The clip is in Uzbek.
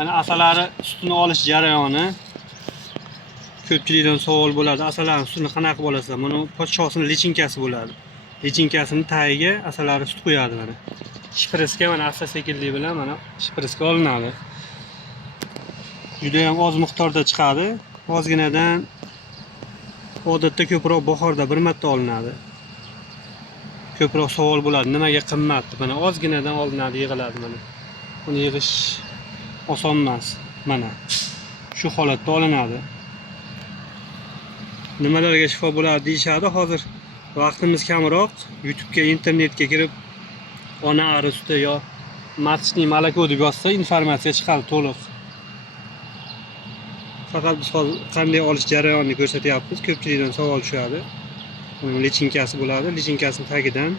Mana asalari sutini olish jarayoni ko'pchilikdan savol bo'ladi. Asalari sutini qanaqa bo'lasizlar? Mana podshosini lichinkasi bo'ladi. Lichinkasini tagiga asalari sut qo'yadi mana. Shprisga mana asta-sekinlik bilan mana shprisga olinadi. Juda ham oz miqdorda chiqadi. Ozginadan odatda ko'proq bahorda bir marta olinadi. Ko'proq savol bo'ladi, nimaga qimmat? Mana ozginadan olinadi, yig'iladi mana. Uni yig'ish oson emas. Mana shu holatda olinadi. Nimalarga shifo bo'ladi deyshadi. Hozir vaqtimiz kamroq. YouTube'ga, internetga kirib ona ari suti yo matchning malako deb yozsa informatsiya chiqadi to'liq. Faqat biz hozir qanday olish jarayonini ko'rsatyapmiz. Ko'pchilikdan savol tushadi. Lichinkasi bo'ladi. Lichinkasini tagidan